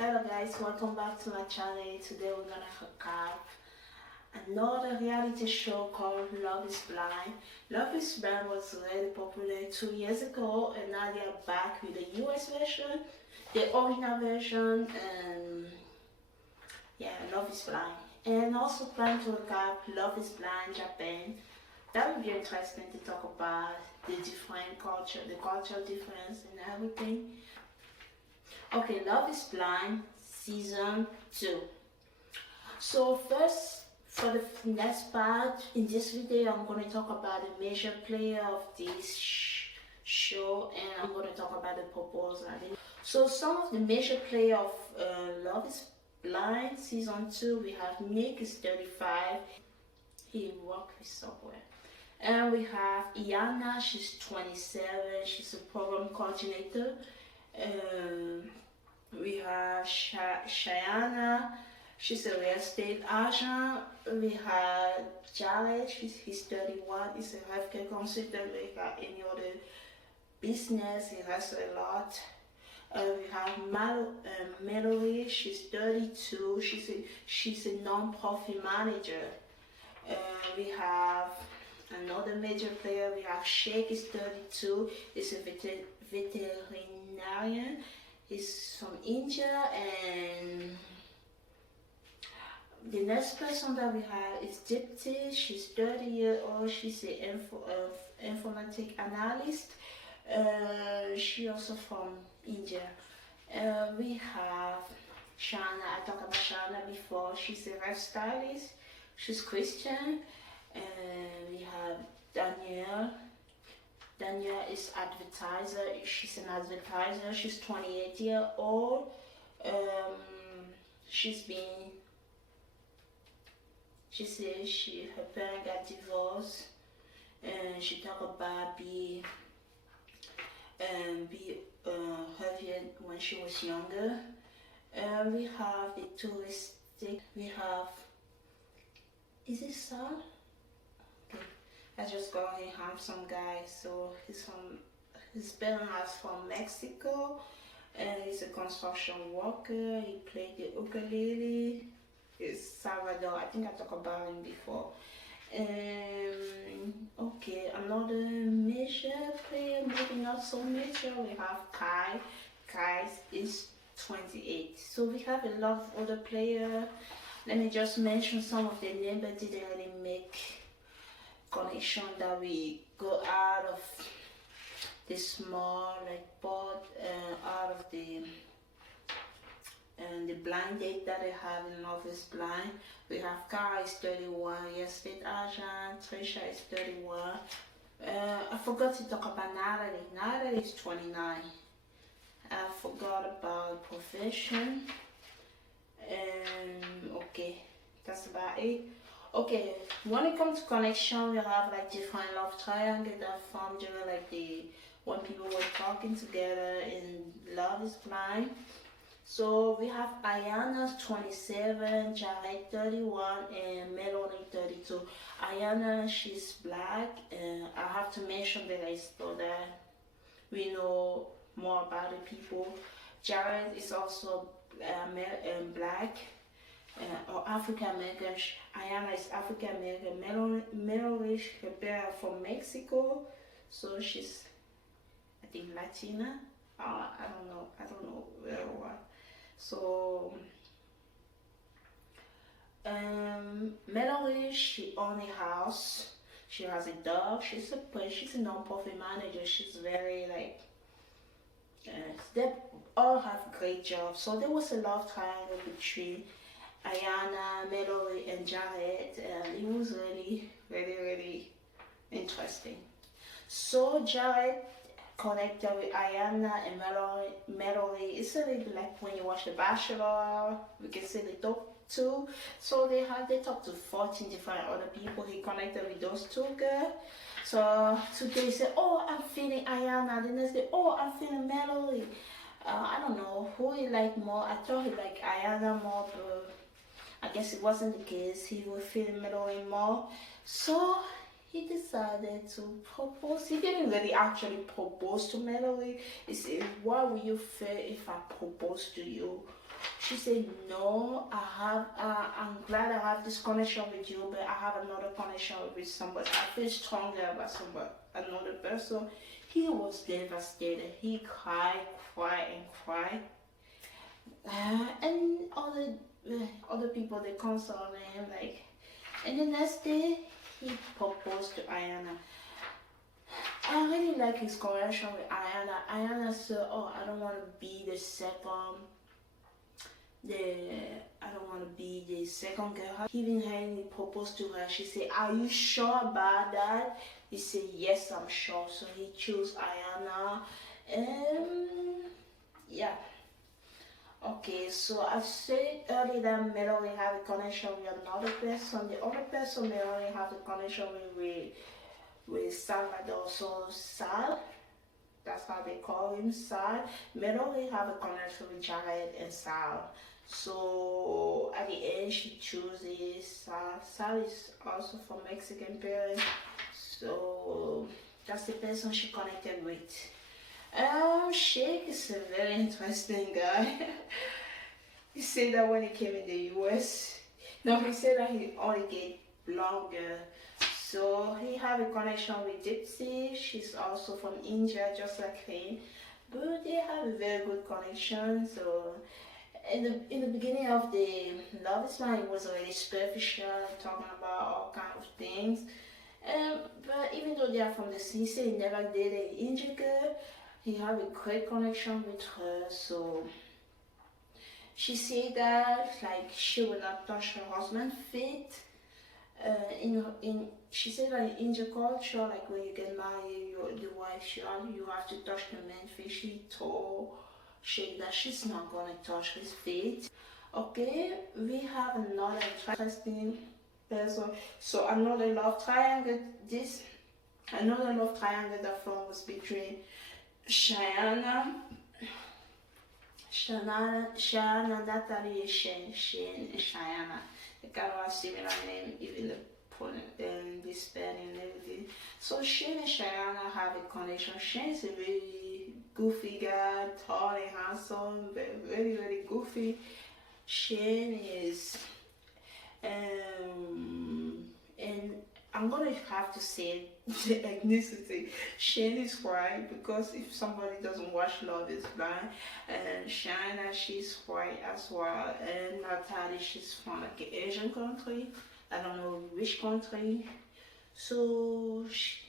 Hello guys, welcome back to my channel. Today we're gonna recap another reality show called Love is Blind. Love is Blind was really popular 2 years ago, and now they are back with the US version, the original version, and yeah, Love is Blind. And also plan to recap Love is Blind Japan. That would be interesting to talk about the different culture, the cultural difference and everything. Okay, Love is Blind season 2. So first, for the next part in this video, I'm going to talk about the major player of this show, and I'm going to talk about the proposal. So some of the major player of Love is Blind season 2, we have Nick is 35. He worked with Subway. And we have Iana, she's 27. She's a program coordinator. We have Shayana, she's a real estate agent. We have Jared, he's 31, he's a healthcare consultant. We have any other business, he has a lot. We have Mallory, she's 32, she's a non-profit manager. We have another major player, we have Sheikh, is 32, he's a veterinarian. He's from India. And the next person that we have is Dipti. She's 30 years old. She's an informatic analyst. She also from India. We have Shana. I talked about Shana before. She's a hairstylist. She's Christian. We have Danielle. Danielle is advertiser. She's an advertiser. She's 28 years old. She says her parents got divorced, and she talk about be heavier when she was younger. We have the touristic. We have, is it Sal? I just got a handsome guy. So his parents from Mexico, and he's a construction worker. He played the ukulele. It's Salvador. I think I talked about him before. Okay, another major player, maybe not so major. We have Kai. Kai is 28. So we have a lot of other players. Let me just mention some of the names, but didn't really make connection that we go out of the small part, out of the blind date that they have in Love is Blind. We have Cara is 31, yes, state agent. Trisha is 31. I forgot to talk about Natalie. Natalie is 29. I forgot about profession. Okay, that's about it. Okay, when it comes to connection, we have different love triangle that form during when people were talking together in Love is Blind. So we have Ayana 27, Jared 31, and Melanie 32. Ayana, she's black, and I have to mention that so that we know more about the people. Jared is also black. Or African American. Ayana is African American. Melanie, her parents from Mexico, so she's, I think, Latina. I don't know where or what. So Melanie, she owns a house. She has a dog. She's a non-profit manager. She's very they all have great jobs. So there was a love triangle between Ayana, Melody, and Jared. It was really, really, really interesting. So Jared connected with Ayana and Melody. It's a little like when you watch The Bachelor, we can see they talk too. So they talked to 14 different other people. He connected with those two girls. So today he said, oh, I'm feeling Ayana. The next day, oh, I'm feeling Melody. I don't know who he liked more. I thought he liked Ayana more, but I guess it wasn't the case. He was feeling Melody more. So he decided to propose. He didn't really actually propose to Melody. He said, what will you feel if I propose to you? She said, no, I'm glad I have this connection with you, but I have another connection with somebody. I feel stronger about somebody, another person. He was devastated. He cried, cried, and cried. And other people, they console him, like, and the next day, he proposed to Ayana. I really like his connection with Ayana. Ayana said, "Oh, I don't want to be the second, the I don't want to be the second girl." Even when he proposed to her, she said, "Are you sure about that?" He said, "Yes, I'm sure." So he chose Ayana, and yeah. Okay, so I said earlier that may only have a connection with another person. The other person may only have a connection with Salvador. So Sal, that's how they call him, Sal, may only have a connection with Jared and Sal. So at the end, she chooses Sal. Sal is also from Mexican parents. So that's the person she connected with. Sheikh is a very interesting guy. He said that when he came in the US, no, he said that he only get longer. So he have a connection with Gypsy. She's also from India, just like him. But they have a very good connection. So in the beginning of the love is blind, it was already superficial, talking about all kind of things. But even though they are from the city, he never dated an Indian girl. He have a great connection with her. So she said that like she will not touch her husband's feet. She said that in Indian culture, like when you get married, the wife you have to touch the man's feet. She told Sheikh that she's not gonna touch his feet. Okay, we have another interesting person. So another love triangle. Another love triangle that forms between Shayana, Natalie, Shane, and Shayana. They kind of have similar name, even the spelling and everything. So Shane and Shayana have a connection. Shane is a really goofy guy, tall and handsome, but very, very goofy. Shane is, and I'm gonna have to say the ethnicity. Shane is white because if somebody doesn't watch Love is Blind, and Shana, she's white as well, and Natalie, she's from like an Asian country. I don't know which country. So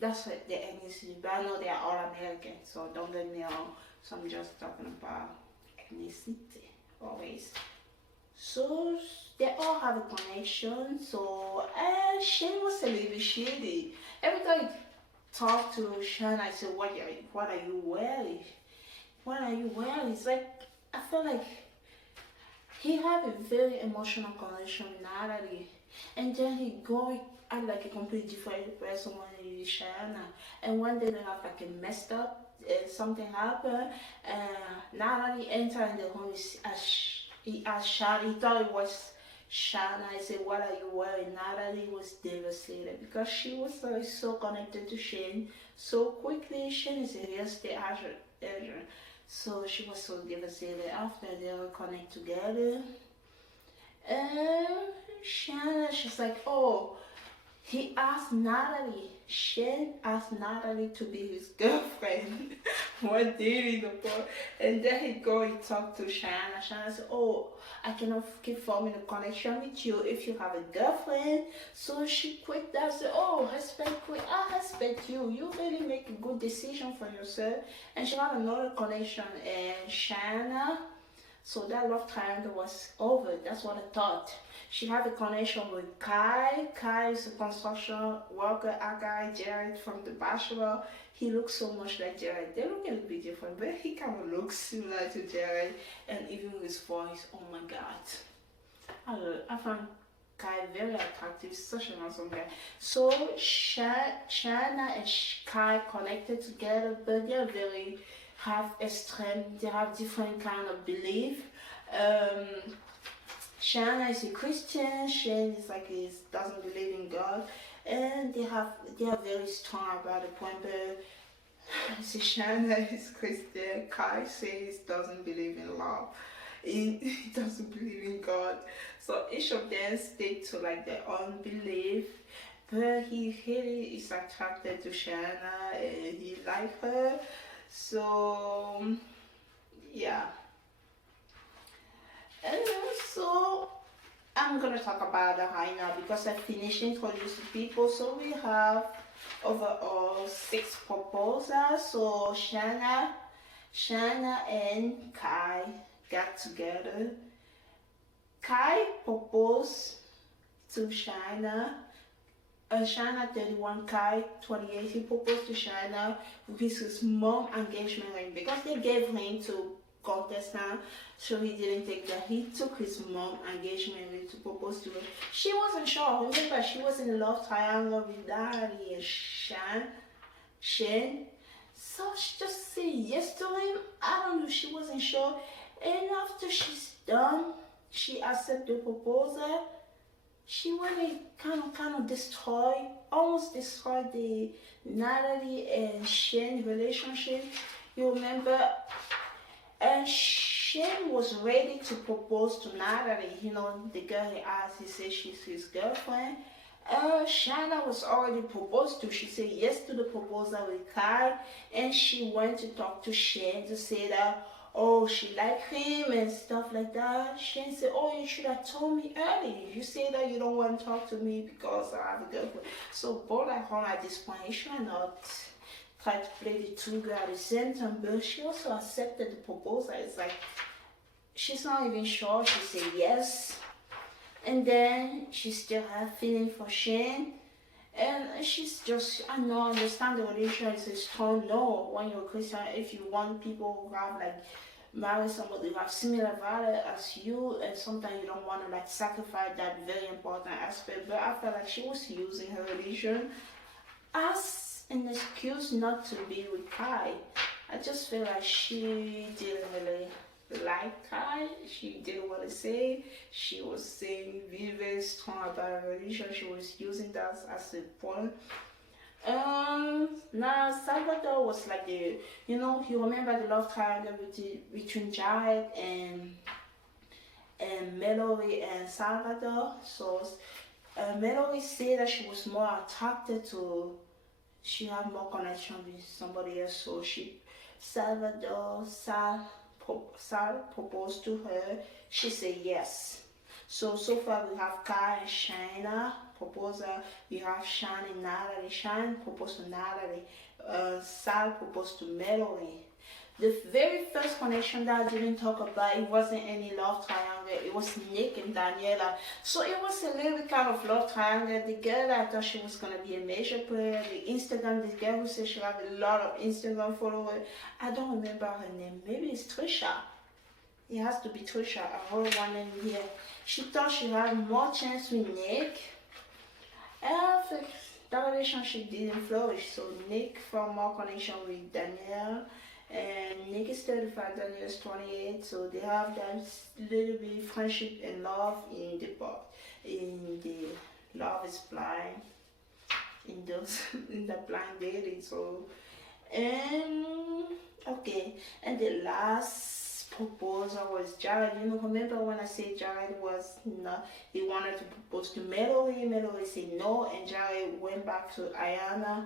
that's what the ethnicity. But I know they are all American, so don't get me wrong. So I'm just talking about ethnicity always. So they all have a connection. So Shane was a little bit shady. Every time I talk to Shane, I say, what are you wearing? What are you wearing? It's like I feel like he have a very emotional connection with Natalie, and then he go act like a completely different person when he is Shayana. And one day they have like a messed up. Something happened. Natalie entered in the home he asked Shana, he thought it was Shana. I said, what are you wearing? Natalie was devastated because she was so connected to Shane so quickly. Shane is a real estate agent. So she was so devastated after they were connect together. Shana, she's like, oh, he asked Natalie, Shane asked Natalie to be his girlfriend. What did he do? And then he go and talk to Shana. Shana said, oh, I cannot keep forming a connection with you if you have a girlfriend. So she quit that, said, oh, I respect you. You really make a good decision for yourself. And she had another connection and Shana. So that love triangle was over. That's what I thought. She had a connection with Kai. Kai is a construction worker. Our guy Jared from The Bachelor. He looks so much like Jared. They look a little bit different, but he kind of looks similar to Jared. And even his voice, oh my god. I find Kai very attractive. Such an awesome guy. So Shana and Kai connected together, but they're very have extreme. They have different kind of belief. Shana is a Christian. Shane is like he doesn't believe in God, and they are very strong about the point. But Shana is Christian. Kai says doesn't believe in love. he doesn't believe in God. So each of them stick to like their unbelief. But he really is attracted to Shanna and he like her. So yeah. And so I'm gonna talk about that right now because I finished introducing people. So we have overall 6 proposals. So Shanna and Kai got together. Kai proposed to Shanna. Shanna 31, Kai 28. He proposed to Shanna with his mom engagement ring because they gave ring to contestant, so he didn't take that. He took his mom engagement ring to propose to her. She wasn't sure. Remember, she was in a love triangle with Daddy and Shane. So she just said yes to him. I don't know. She wasn't sure. And after she's done, she accepted the proposal. She really almost destroyed the Natalie and Shane relationship. You remember, and Shane was ready to propose to Natalie. You know, the girl he asked, he said she's his girlfriend. Shanna was already proposed to. She said yes to the proposal with Kai, and she went to talk to Shane to say that, oh, she liked him and stuff like that. Shane said, oh, you should have told me early. You say that you don't want to talk to me because I have a girlfriend. So both at home at this point, she should not try to play the two girls at the same time, but she also accepted the proposal. It's like, she's not even sure. She said yes. And then she still have feeling for Shane. And she's just, I know, understand the relationship is a strong no when you're a Christian. If you want people who have like marry somebody who have similar value as you, and sometimes you don't want to like sacrifice that very important aspect. But I felt like she was using her religion as an excuse not to be with Kai. I just feel like she didn't really like Kai. She didn't want to say. She was saying very strong about her religion. She was using that as a point. Now Salvador was like you remember the love triangle between Jared and Melody and Salvador. So Melody said that she was more attracted to, she had more connection with somebody else. So Sal proposed to her. She said yes. So far we have Kai and Shana proposal. We have Shan and Natalie. Shan proposed to Natalie. Sal proposed to Melody. The very first connection that I didn't talk about, it wasn't any love triangle. It was Nick and Daniela. So it was a little kind of love triangle. The girl that I thought she was gonna be a major player, this girl who said she had a lot of Instagram followers. I don't remember her name. Maybe it's Trisha. It has to be Trisha. I heard one name here. She thought she had more chance with Nick. And that relationship didn't flourish. So Nick found more connection with Danielle. And Nick is 35, Danielle is 28. So they have that little bit friendship and love in the Love is Blind. In the blind dating. So okay. And the last proposal was Jared. Remember when I said Jared was not, he wanted to propose to Melody. Melody said no, and Jared went back to Ayana.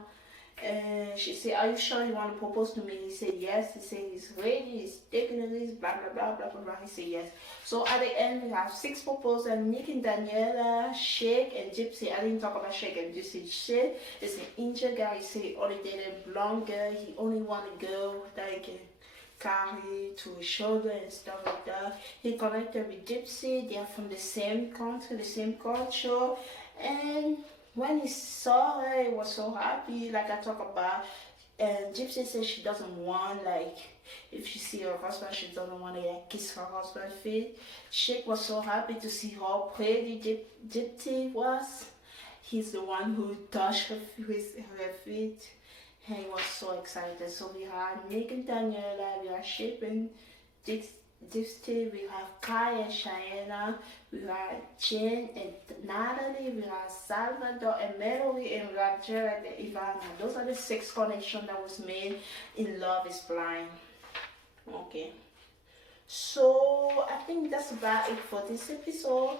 And she said, are you sure you want to propose to me? He said yes. He said he's ready, he's taking the list, blah blah blah blah blah blah. He said yes. So at the end we have 6 proposals: Nick and Daniela, Shake and Gypsy. I didn't talk about Shake and Gypsy. Shake is an Indian guy. He said he only dated a blonde girl. He only wanted a girl that he can carry to his shoulder and stuff like that. He connected with Gypsy. They are from the same country, the same culture, and when he saw her, he was so happy. Like I talk about, and Gypsy says she doesn't want, like, if she see her husband, she doesn't want to like, kiss her husband's feet. Shake was so happy to see how pretty Gypsy was. He's the one who touched her with her feet. And he was so excited. So we had Nick and Daniela, we have Shake and Gypsy, we have Kai and Cheyenne, we have Jen and Natalie, we have Salvador and Melody, and we have Jared and Ivana. Those are the 6 connections that was made in Love is Blind. Okay. So I think that's about it for this episode.